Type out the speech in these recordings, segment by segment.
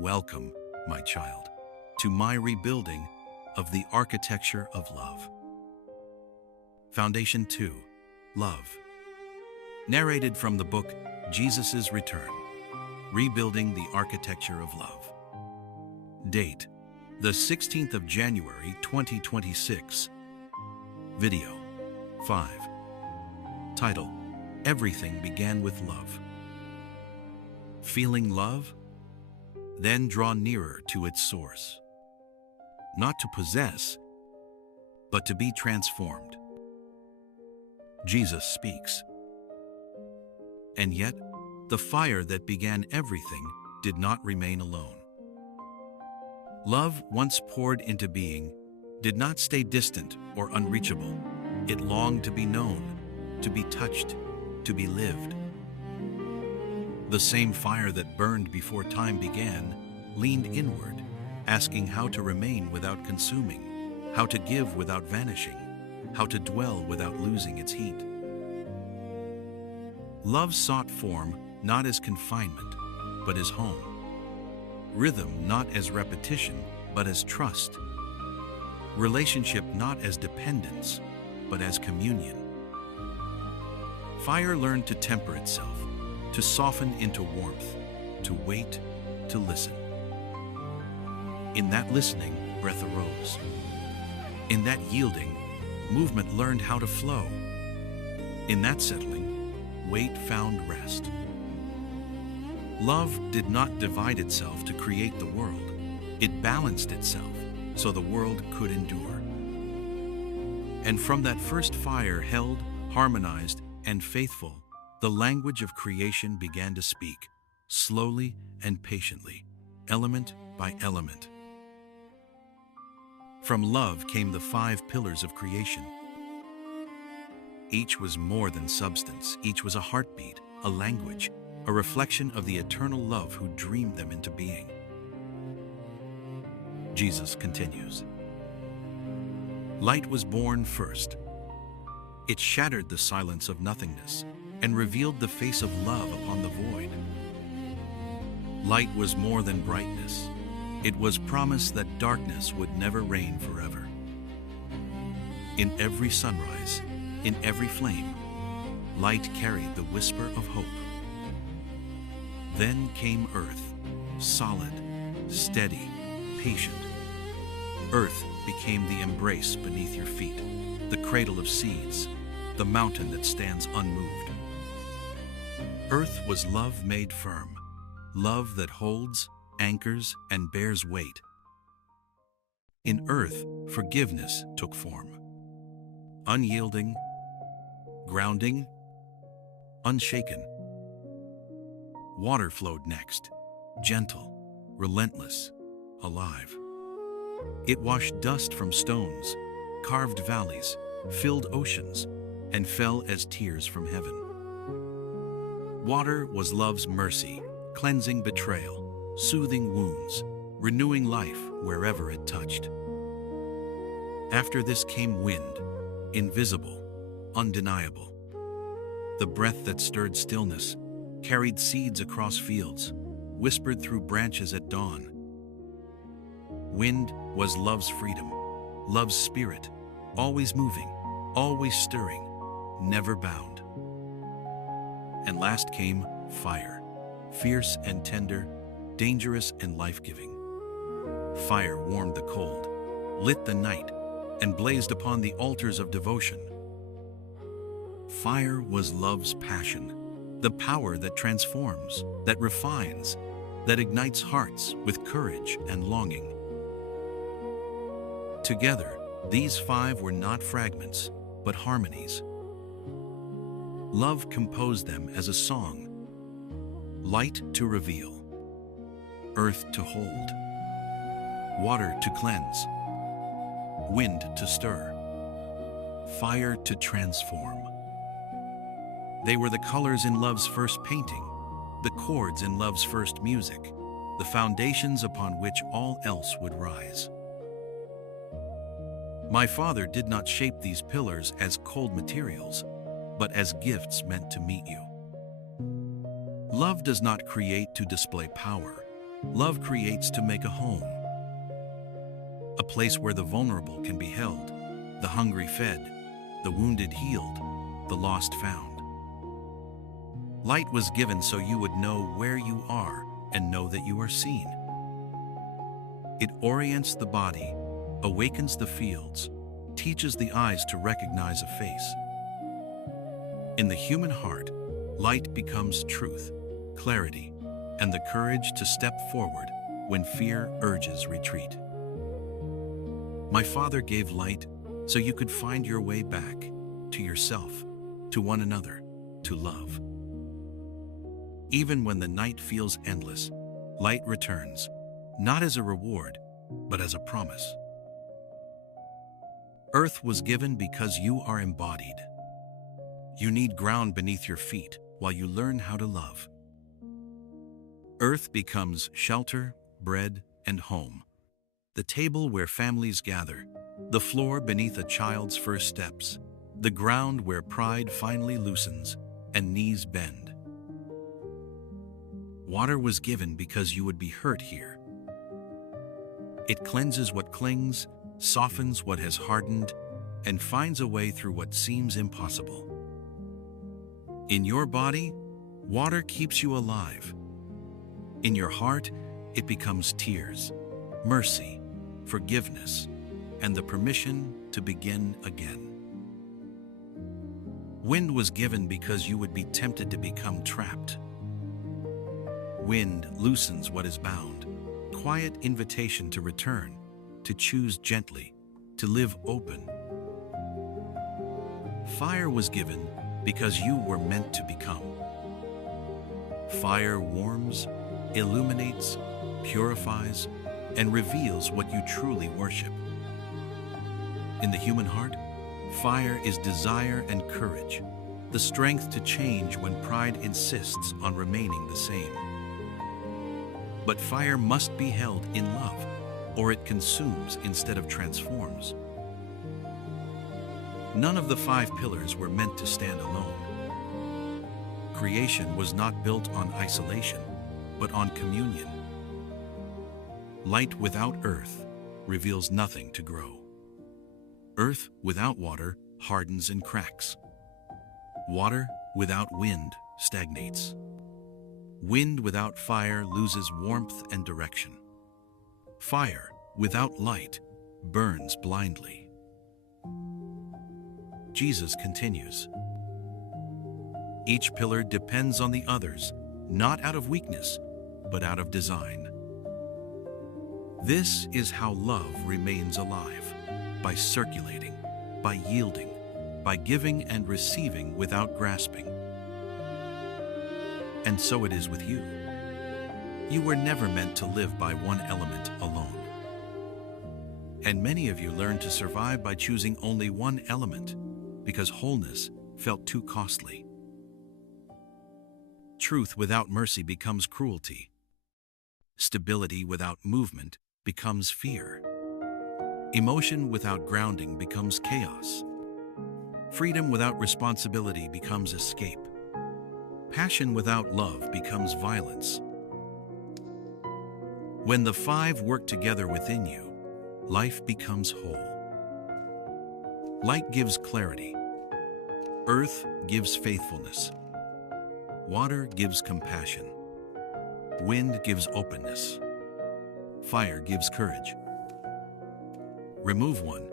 Welcome, my child, to my rebuilding of the architecture of love. Foundation 2, Love. Narrated from the book Jesus' Return, Rebuilding the Architecture of Love. Date, the 16th of January, 2026. Video 5. Title, Everything Began with Love. Feeling love? Then draw nearer to its source. Not to possess, but to be transformed. Jesus speaks. And yet, the fire that began everything did not remain alone. Love, once poured into being, did not stay distant or unreachable. It longed to be known, to be touched, to be lived. The same fire that burned before time began leaned inward, asking how to remain without consuming, how to give without vanishing, how to dwell without losing its heat. Love sought form not as confinement, but as home. Rhythm not as repetition, but as trust. Relationship not as dependence, but as communion. Fire learned to temper itself, to soften into warmth, to wait, to listen. In that listening, breath arose. In that yielding, movement learned how to flow. In that settling, weight found rest. Love did not divide itself to create the world. It balanced itself so the world could endure. And from that first fire held, harmonized, and faithful, the language of creation began to speak, slowly and patiently, element by element. From love came the 5 pillars of creation. Each was more than substance. Each was a heartbeat, a language, a reflection of the eternal love who dreamed them into being. Jesus continues. Light was born first. It shattered the silence of nothingness and revealed the face of love upon the void. Light was more than brightness. It was promise that darkness would never reign forever. In every sunrise, in every flame, light carried the whisper of hope. Then came earth, solid, steady, patient. Earth became the embrace beneath your feet, the cradle of seeds, the mountain that stands unmoved. Earth was love made firm, love that holds, anchors, and bears weight. In earth, forgiveness took form. Unyielding, grounding, unshaken. Water flowed next, gentle, relentless, alive. It washed dust from stones, carved valleys, filled oceans, and fell as tears from heaven. Water was love's mercy, cleansing betrayal, soothing wounds, renewing life wherever it touched. After this came wind, invisible, undeniable. The breath that stirred stillness, carried seeds across fields, whispered through branches at dawn. Wind was love's freedom, love's spirit, always moving, always stirring, never bound. And last came fire, fierce and tender, dangerous and life-giving. Fire warmed the cold, lit the night, and blazed upon the altars of devotion. Fire was love's passion, the power that transforms, that refines, that ignites hearts with courage and longing. Together, these 5 were not fragments, but harmonies. Love composed them as a song. Light to reveal, earth to hold, water to cleanse, wind to stir, fire to transform. They were the colors in love's first painting, the chords in love's first music, the foundations upon which all else would rise. My Father did not shape these pillars as cold materials, but as gifts meant to meet you. Love does not create to display power, Love creates to make a home, a place where the vulnerable can be held, the hungry fed, the wounded healed, the lost found. Light was given so you would know where you are and know that you are seen. It orients the body, awakens the fields, teaches the eyes to recognize a face. In the human heart, light becomes truth, clarity, and the courage to step forward when fear urges retreat. My Father gave light so you could find your way back to yourself, to one another, to love. Even when the night feels endless, light returns, not as a reward, but as a promise. Earth was given because you are embodied. You need ground beneath your feet while you learn how to love. Earth becomes shelter, bread, and home. The table where families gather, the floor beneath a child's first steps, the ground where pride finally loosens and knees bend. Water was given because you would be hurt here. It cleanses what clings, softens what has hardened, and finds a way through what seems impossible. In your body, water keeps you alive. In your heart, it becomes tears, mercy, forgiveness, and the permission to begin again. Wind was given because you would be tempted to become trapped. Wind loosens what is bound, quiet invitation to return, to choose gently, to live open. Fire was given because you were meant to become. Fire warms, illuminates, purifies, and reveals what you truly worship. In the human heart, fire is desire and courage, the strength to change when pride insists on remaining the same. But fire must be held in love, or it consumes instead of transforms. None of the 5 pillars were meant to stand alone. Creation was not built on isolation, but on communion. Light without earth reveals nothing to grow. Earth without water hardens and cracks. Water without wind stagnates. Wind without fire loses warmth and direction. Fire without light burns blindly. Jesus continues. Each pillar depends on the others, not out of weakness, but out of design. This is how love remains alive, by circulating, by yielding, by giving and receiving without grasping. And so it is with you. You were never meant to live by one element alone. And many of you learn to survive by choosing only one element because wholeness felt too costly. Truth without mercy becomes cruelty. Stability without movement becomes fear. Emotion without grounding becomes chaos. Freedom without responsibility becomes escape. Passion without love becomes violence. When the 5 work together within you, life becomes whole. Light gives clarity. Earth gives faithfulness. Water gives compassion. Wind gives openness. Fire gives courage. Remove one,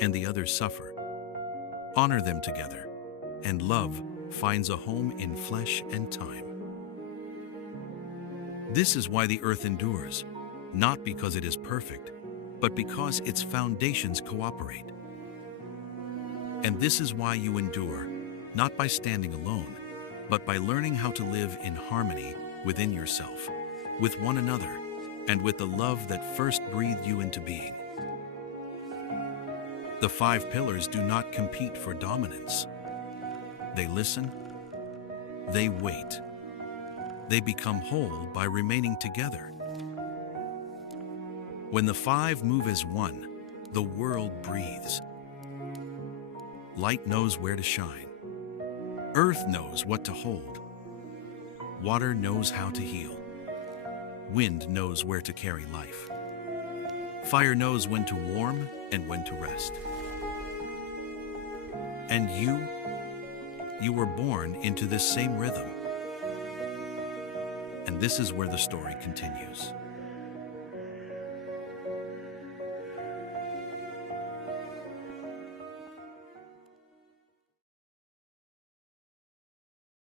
and the others suffer. Honor them together, and love finds a home in flesh and time. This is why the earth endures, not because it is perfect, but because its foundations cooperate. And this is why you endure, not by standing alone, but by learning how to live in harmony within yourself, with one another, and with the love that first breathed you into being. The 5 pillars do not compete for dominance. They listen, they wait, they become whole by remaining together. When the 5 move as one, the world breathes. Light knows where to shine. Earth knows what to hold. Water knows how to heal. Wind knows where to carry life. Fire knows when to warm and when to rest. And you were born into this same rhythm. And this is where the story continues.